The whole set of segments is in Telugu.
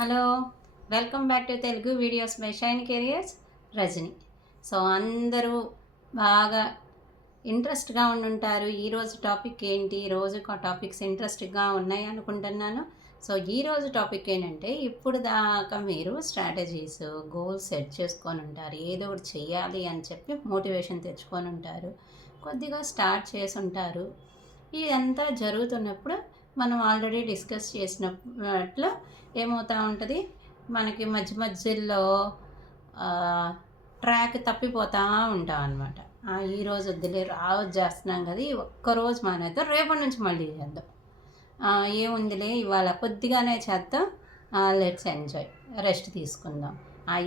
Hello, welcome back to Telugu videos by Shine Careers Rajani. So అందరూ బాగా ఇంట్రెస్ట్గా ఉండుంటారు. ఈరోజు టాపిక్ ఏంటి, రోజు టాపిక్స్ ఇంట్రెస్ట్గా ఉన్నాయి అనుకుంటున్నాను. సో ఈరోజు టాపిక్ ఏంటంటే, ఇప్పుడు దాకా మీరు స్ట్రాటజీస్, గోల్స్ సెట్ చేసుకొని ఉంటారు. ఏదో ఒకటి చెయ్యాలి అని చెప్పి మోటివేషన్ తెచ్చుకొని ఉంటారు. కొద్దిగా స్టార్ట్ చేసి ఉంటారు. ఇదంతా జరుగుతున్నప్పుడు మనం ఆల్రెడీ డిస్కస్ చేసినట్లు ఏమవుతూ ఉంటుంది, మనకి మధ్య మధ్యలో ట్రాక్ తప్పిపోతూ ఉంటాం అనమాట. ఈరోజు వద్దులే, రావద్దు చేస్తున్నాం కదా, ఈ ఒక్కరోజు మానేద్దాం, రేపటి నుంచి మళ్ళీ చేద్దాం, ఏముందిలే ఇవాళ కొద్దిగానే చేద్దాం, లెట్స్ ఎంజాయ్, రెస్ట్ తీసుకుందాం,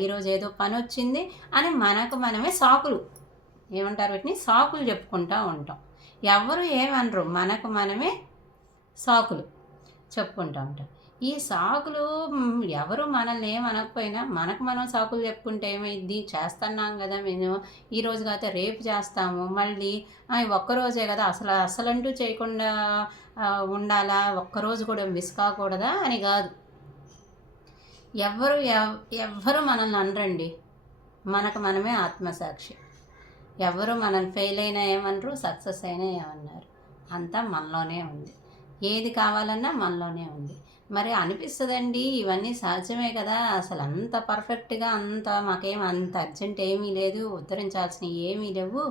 ఈరోజు ఏదో పని వచ్చింది అని మనకు మనమే సాకులు, ఏమంటారు వీటిని, సాకులు చెప్పుకుంటూ ఉంటాం. ఎవరు ఏమనరు, మనకు మనమే సాకులు చెప్పుకుంటూ ఉంటాం. ఈ సాకులు ఎవరు మనల్ని ఏమనకపోయినా మనకు మనం సాకులు చెప్పుకుంటే ఏమైంది, చేస్తున్నాం కదా మేము, ఈరోజు కాకపోతే రేపు చేస్తాము, మళ్ళీ ఒక్కరోజే కదా, అసలంటూ చేయకుండా ఉండాలా, ఒక్కరోజు కూడా మిస్ కాకూడదా అని కాదు. ఎవ్వరు మనల్ని అనరండి, మనకు మనమే ఆత్మసాక్షి. ఎవరు మనల్ని ఫెయిల్ అయినా ఏమన్నారు, సక్సెస్ అయినా ఏమన్నారు, అంతా మనలోనే ఉంది. ఏది కావాలన్నా మనలోనే ఉంది. మరి అనిపిస్తుందండి, ఇవన్నీ సహజమే కదా, అసలు అంత పర్ఫెక్ట్గా మాకేం అంత అర్జెంట్ ఏమీ లేదు, ఉద్ధరించాల్సినవి ఏమీ లేవు,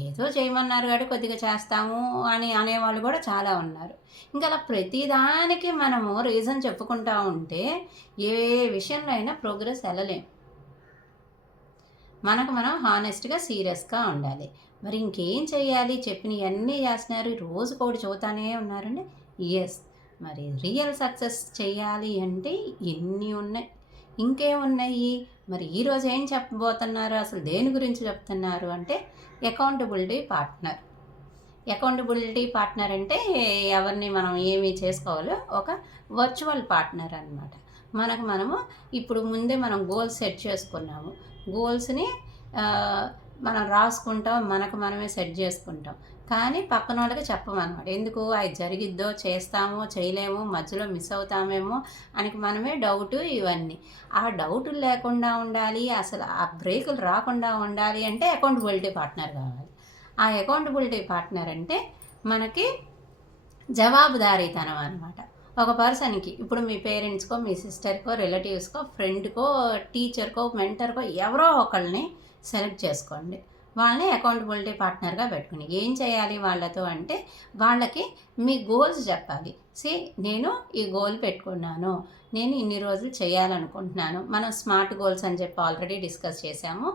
ఏదో చేయమన్నారు కాబట్టి కొద్దిగా చేస్తాము అని అనేవాళ్ళు కూడా చాలా ఉన్నారు. ఇంకా అలా ప్రతిదానికి మనము రీజన్ చెప్పుకుంటూ ఉంటే ఏ విషయంలో అయినా ప్రోగ్రెస్ వెళ్ళలేం. మనకు మనం హానెస్ట్గా సీరియస్గా ఉండాలి. మరి ఇంకేం చేయాలి, చెప్పినవన్నీ చేస్తున్నారు, రోజుకోటి చదువుతానే ఉన్నారండి. ఎస్, మరి రియల్ సక్సెస్ చేయాలి అంటే ఎన్ని ఉన్నాయి, ఇంకేమున్నాయి. మరి ఈరోజు ఏం చెప్పబోతున్నారు, అసలు దేని గురించి చెప్తున్నారు అంటే, అకౌంటబిలిటీ పార్ట్నర్. అకౌంటబిలిటీ పార్ట్నర్ అంటే ఎవరిని మనం ఏమి చేసుకోవాలో ఒక వర్చువల్ పార్ట్నర్ అనమాట. మనము ఇప్పుడు ముందే మనం గోల్స్ సెట్ చేసుకున్నాము, గోల్స్ని మనం రాసుకుంటాం, మనకు మనమే సెట్ చేసుకుంటాం, కానీ పక్కన వాళ్ళకి చెప్పమన్నమాట. ఎందుకు, అది జరిగిద్దో, చేస్తామో చేయలేమో, మధ్యలో మిస్ అవుతామేమో అని మనమే డౌటు. ఇవన్నీ ఆ డౌటులు లేకుండా ఉండాలి, అసలు ఆ బ్రేకులు రాకుండా ఉండాలి అంటే అకౌంటబిలిటీ పార్ట్నర్ కావాలి. ఆ అకౌంటబిలిటీ పార్ట్నర్ అంటే మనకి జవాబుదారీతనం అనమాట. ఒక పర్సన్కి, ఇప్పుడు మీ పేరెంట్స్కో, మీ సిస్టర్కో, రిలేటివ్స్కో, ఫ్రెండ్కో, టీచర్కో, మెంటర్కో ఎవరో ఒకళ్ళని సెలెక్ట్ చేసుకోండి. వాళ్ళని అకౌంటబిలిటీ పార్ట్నర్గా పెట్టుకుని ఏం చేయాలి వాళ్ళతో అంటే, వాళ్ళకి మీ గోల్స్ చెప్పాలి. నేను ఈ గోల్ పెట్టుకున్నాను, నేను ఇన్ని రోజులు చేయాలనుకుంటున్నాను. మనం స్మార్ట్ గోల్స్ అని చెప్పి ఆల్రెడీ డిస్కస్ చేశాము,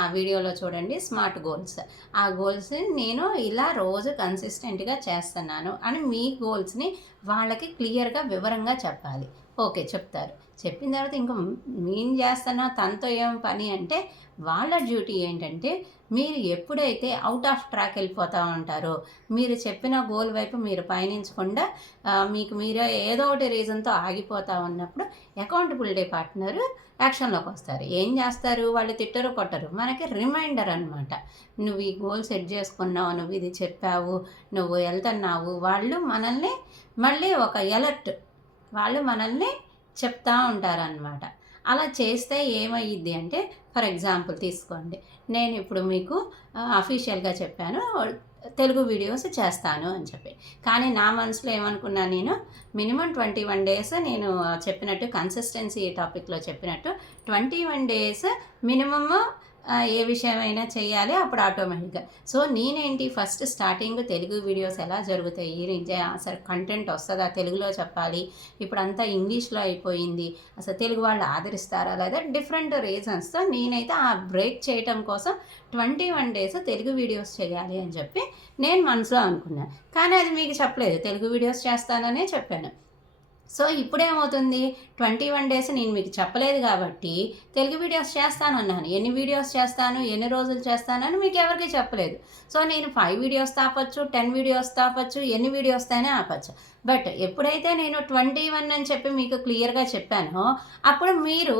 ఆ వీడియోలో చూడండి, స్మార్ట్ గోల్స్. ఆ గోల్స్ని నేను ఇలా రోజు కన్సిస్టెంట్గా చేస్తున్నాను అని మీ గోల్స్ని వాళ్ళకి క్లియర్గా వివరంగా చెప్పాలి. ఓకే, చెప్తారు. చెప్పిన తర్వాత ఇంకా నేను చేస్తున్నా, తనతో ఏం పని అంటే, వాళ్ళ డ్యూటీ ఏంటంటే, మీరు ఎప్పుడైతే అవుట్ ఆఫ్ ట్రాక్ వెళ్ళిపోతూ ఉంటారో, మీరు చెప్పిన గోల్ వైపు మీరు పయనించకుండా మీకు మీరే ఏదో ఒకటి రీజన్తో ఆగిపోతూ ఉన్నప్పుడు అకౌంటబిలిటీ పార్ట్నర్ యాక్షన్లోకి వస్తారు. ఏం చేస్తారు, వాళ్ళు తిట్టరు కొట్టరు, మనకి రిమైండర్ అనమాట. నువ్వు ఈ గోల్ సెట్ చేసుకున్నావు, నువ్వు ఇది చెప్పావు, నువ్వు వెళ్తున్నావు, వాళ్ళు మనల్ని మళ్ళీ ఒక ఎలర్ట్, వాళ్ళు మనల్ని చెప్తూ ఉంటారనమాట. అలా చేస్తే ఏమయ్యిద్ది అంటే, ఫర్ ఎగ్జాంపుల్ తీసుకోండి, నేను ఇప్పుడు మీకు అఫీషియల్గా చెప్పాను తెలుగు వీడియోస్ చేస్తాను అని చెప్పి, కానీ నా మనసులో ఏమనుకున్నా, నేను మినిమం 21 డేస్, నేను చెప్పినట్టు కన్సిస్టెన్సీ టాపిక్లో చెప్పినట్టు 21 డేస్ మినిమమ్ ఏ విషయమైనా చేయాలి, అప్పుడు ఆటోమేటిక్గా. సో నేనేంటి, ఫస్ట్ స్టార్టింగ్ తెలుగు వీడియోస్ ఎలా జరుగుతాయి, అసలు కంటెంట్ వస్తుందా, తెలుగులో చెప్పాలి, ఇప్పుడు అంతా ఇంగ్లీష్లో అయిపోయింది, అసలు తెలుగు వాళ్ళు ఆదరిస్తారా లేదా, డిఫరెంట్ రీజన్స్తో నేనైతే ఆ బ్రేక్ చేయటం కోసం 21 డేస్ తెలుగు వీడియోస్ చేయాలి అని చెప్పి నేను మనసులో అనుకున్నాను. కానీ అది మీకు చెప్పలేదు, తెలుగు వీడియోస్ చేస్తాననే చెప్పాను. సో ఇప్పుడేమవుతుంది, 21 డేస్ నేను మీకు చెప్పలేదు కాబట్టి తెలుగు వీడియోస్ చేస్తానన్నాను. ఎన్ని వీడియోస్ చేస్తాను, ఎన్ని రోజులు చేస్తానని మీకు ఎవరికి చెప్పలేదు. సో నేను 5 వీడియోస్ తాపచ్చు, 10 వీడియోస్ తాపచ్చు, ఎన్ని వీడియోస్ తేనే ఆపచ్చు. బట్ ఎప్పుడైతే నేను 21 అని చెప్పి మీకు క్లియర్గా చెప్పానో, అప్పుడు మీరు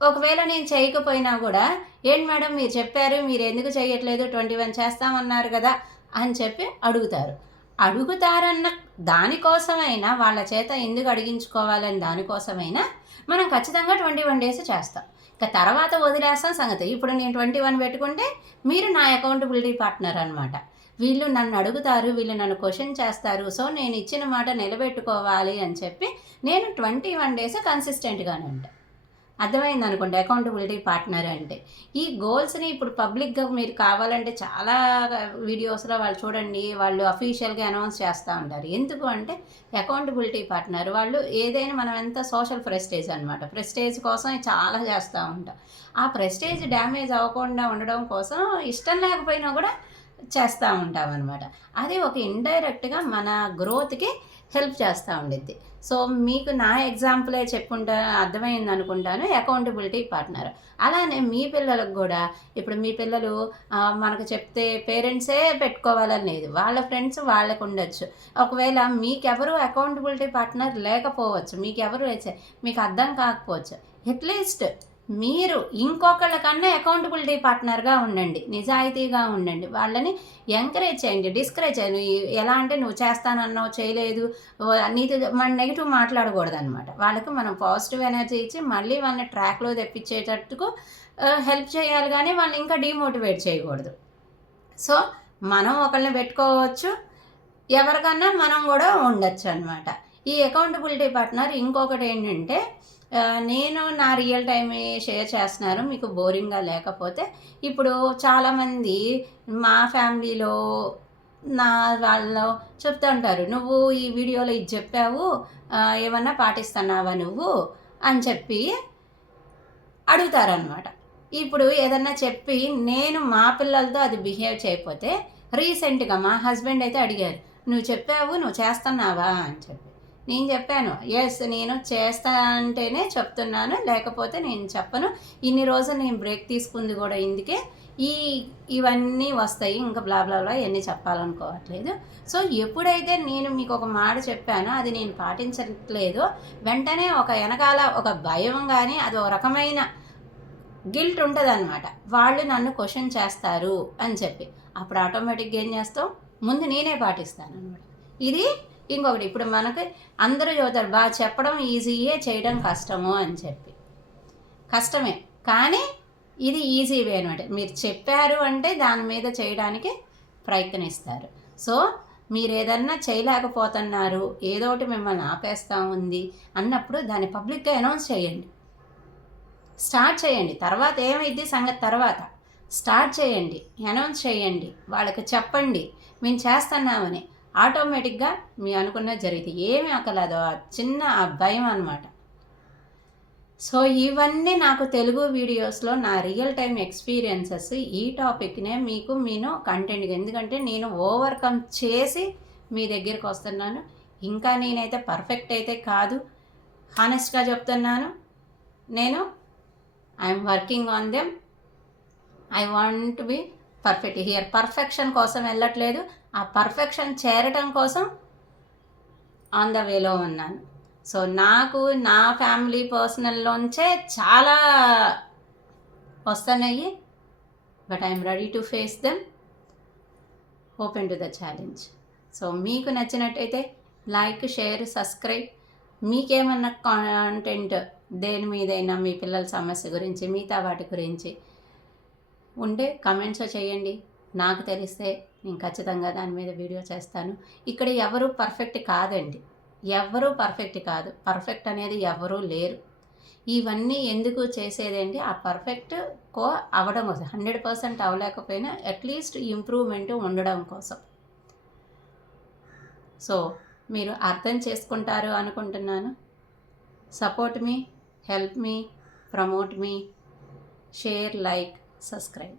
ఒకవేళ నేను చేయకపోయినా కూడా, ఏంటి మేడం మీరు చెప్పారు, మీరు ఎందుకు చేయట్లేదు, 21 చేస్తామన్నారు కదా అని చెప్పి అడుగుతారు. అడుగుతారన్న దానికోసమైనా, వాళ్ళ చేత ఎందుకు అడిగించుకోవాలని దానికోసమైనా మనం ఖచ్చితంగా 21 డేస్ చేస్తాం. ఇక తర్వాత వదిలేస్తాం సంగతి. ఇప్పుడు నేను 21 పెట్టుకుంటే మీరు నా అకౌంటబిలిటీ పార్ట్నర్ అనమాట. వీళ్ళు నన్ను అడుగుతారు, వీళ్ళు నన్ను క్వశ్చన్ చేస్తారు, సో నేను ఇచ్చిన మాట నిలబెట్టుకోవాలి అని చెప్పి నేను 21 డేస్ కన్సిస్టెంట్గానే ఉంటాను. అర్థమైంది అనుకోండి అకౌంటబిలిటీ పార్ట్నర్ అంటే. ఈ గోల్స్ని ఇప్పుడు పబ్లిక్గా మీరు కావాలంటే చాలా వీడియోస్లో వాళ్ళు చూడండి, వాళ్ళు అఫీషియల్గా అనౌన్స్ చేస్తూ ఉంటారు. ఎందుకు అంటే అకౌంటబిలిటీ పార్ట్నర్ వాళ్ళు ఏదైనా మనం ఎంత సోషల్ ప్రెస్టేజ్ అనమాట, ప్రెస్టేజ్ కోసం చాలా చేస్తూ ఉంటాం. ఆ ప్రెస్టేజ్ డ్యామేజ్ అవ్వకుండా ఉండడం కోసం ఇష్టం లేకపోయినా కూడా చేస్తూ ఉంటాం అనమాట. అది ఒక ఇండైరెక్ట్గా మన గ్రోత్కి హెల్ప్ చేస్తూ ఉండిద్ది. సో మీకు నా ఎగ్జాంపులే చెప్పుకుంటా అర్థమైంది అనుకుంటాను అకౌంటబిలిటీ పార్ట్నర్. అలానే మీ పిల్లలకు కూడా ఇప్పుడు మీ పిల్లలు మనకు చెప్తే పేరెంట్సే పెట్టుకోవాలని లేదు, వాళ్ళ ఫ్రెండ్స్ వాళ్ళకు ఉండొచ్చు. ఒకవేళ మీకెవరు అకౌంటబిలిటీ పార్ట్నర్ లేకపోవచ్చు, మీకు అర్థం కాకపోవచ్చు, అట్లీస్ట్ మీరు ఇంకొకళ్ళకన్నా అకౌంటబిలిటీ పార్ట్నర్గా ఉండండి, నిజాయితీగా ఉండండి, వాళ్ళని ఎంకరేజ్ చేయండి, డిస్కరేజ్ చేయండి. ఎలా అంటే నువ్వు చేస్తానన్నావు చేయలేదు, నీతో మన నెగిటివ్ మాట్లాడకూడదు అనమాట. వాళ్ళకి మనం పాజిటివ్ ఎనర్జీ ఇచ్చి మళ్ళీ వాళ్ళని ట్రాక్లో తెప్పించేటట్టుకు హెల్ప్ చేయాలి, కానీ వాళ్ళని ఇంకా డీమోటివేట్ చేయకూడదు. సో మనం ఒకళ్ళని పెట్టుకోవచ్చు, ఎవరికన్నా మనం కూడా ఉండొచ్చు అనమాట. ఈ అకౌంటబిలిటీ పార్ట్నర్ ఇంకొకటి ఏంటంటే, నేను నా రియల్ టైం షేర్ చేస్తున్నాను, మీకు బోరింగ్గా లేకపోతే. ఇప్పుడు చాలామంది మా ఫ్యామిలీలో నా వాళ్ళు చెప్తూ ఉంటారు, నువ్వు ఈ వీడియోలో ఇది చెప్పావు, ఏమన్నా పాటిస్తున్నావా నువ్వు అని చెప్పి అడుగుతారనమాట. ఇప్పుడు ఏదన్నా చెప్పి నేను మా పిల్లలతో అది బిహేవ్ చేయకపోతే, రీసెంట్గా మా హస్బెండ్ అయితే అడిగారు, నువ్వు చెప్పావు నువ్వు చేస్తున్నావా అని చెప్పి. నేను చెప్పాను, ఎస్ నేను చేస్తా అంటేనే చెప్తున్నాను, లేకపోతే నేను చెప్పను. ఇన్ని రోజులు నేను బ్రేక్ తీసుకుంది కూడా ఇందుకే, ఇవన్నీ వస్తాయి, ఇంకా బ్లా బ్లా బ్లా ఇవన్నీ చెప్పాలనుకోవట్లేదు. సో ఎప్పుడైతే నేను మీకు ఒక మాట చెప్పానో అది నేను పాటించట్లేదు, వెంటనే ఒక వెనకాల ఒక భయం కానీ అది ఒక రకమైన గిల్ట్ ఉంటుంది అనమాట. వాళ్ళు నన్ను క్వశ్చన్ చేస్తారు అని చెప్పి, అప్పుడు ఆటోమేటిక్గా ఏం చేస్తాం, ముందు నేనే పాటిస్తాను అనమాట. ఇది ఇంకొకటి, ఇప్పుడు మనకి అందరూ చదువుతారు బాగా చెప్పడం ఈజీయే, చేయడం కష్టము అని చెప్పి. కష్టమే, కానీ ఇది ఈజీ వే అనమాట. మీరు చెప్పారు అంటే దాని మీద చేయడానికి ప్రయత్నిస్తారు. సో మీరు ఏదన్నా చేయలేకపోతున్నారు, ఏదో ఒకటి మిమ్మల్ని ఆపేస్తూ ఉంది అన్నప్పుడు దాన్ని పబ్లిక్గా అనౌన్స్ చేయండి, స్టార్ట్ చేయండి. తర్వాత ఏమైంది సంగతి తర్వాత, స్టార్ట్ చేయండి, అనౌన్స్ చేయండి, వాళ్ళకి చెప్పండి మేము చేస్తున్నామని. ఆటోమేటిక్గా మీ అనుకున్నది జరిగింది, ఏమీ అక్కర్లేదు, చిన్న భయం అనమాట. సో ఇవన్నీ నాకు తెలుగు వీడియోస్లో నా రియల్ టైం ఎక్స్పీరియన్సెస్. ఈ టాపిక్నే నేను కంటెంట్గా, ఎందుకంటే నేను ఓవర్కమ్ చేసి మీ దగ్గరికి వస్తున్నాను. ఇంకా నేనైతే పర్ఫెక్ట్ అయితే కాదు, హానెస్ట్గా చెప్తున్నాను. I'm working on them. I want to be perfect here. Perfection కోసం వెళ్ళట్లేదు, ఆ పర్ఫెక్షన్ చేరటం కోసం ఆన్ ద వేలో ఉన్నాను. సో నాకు నా ఫ్యామిలీ పర్సనల్లోంచే చాలా వస్తున్నాయి, but I'm ready to face them, open to the challenge. So మీకు నచ్చినట్టయితే లైక్, షేర్, సబ్స్క్రైబ్. మీకేమన్నా కాంటెంట్ దేని మీదైనా మీ పిల్లల సమస్య గురించి మిగతా వాటి గురించి ఉంటే కమెంట్స్ చేయండి, నాకు తెలిస్తే నేను ఖచ్చితంగా దాని మీద వీడియో చేస్తాను. ఇక్కడ ఎవరు పర్ఫెక్ట్ కాదండి, ఎవరూ పర్ఫెక్ట్ కాదు, పర్ఫెక్ట్ అనేది ఎవరూ లేరు. ఇవన్నీ ఎందుకు చేసేదేంటి, ఆ పర్ఫెక్ట్ అవ్వడం కోసం, 100% అవ్వలేకపోయినా అట్లీస్ట్ ఇంప్రూవ్మెంట్ ఉండడం కోసం. సో మీరు అర్థం చేసుకుంటారు అనుకుంటున్నాను. సపోర్ట్ మీ, help me, promote me, share, like, subscribe.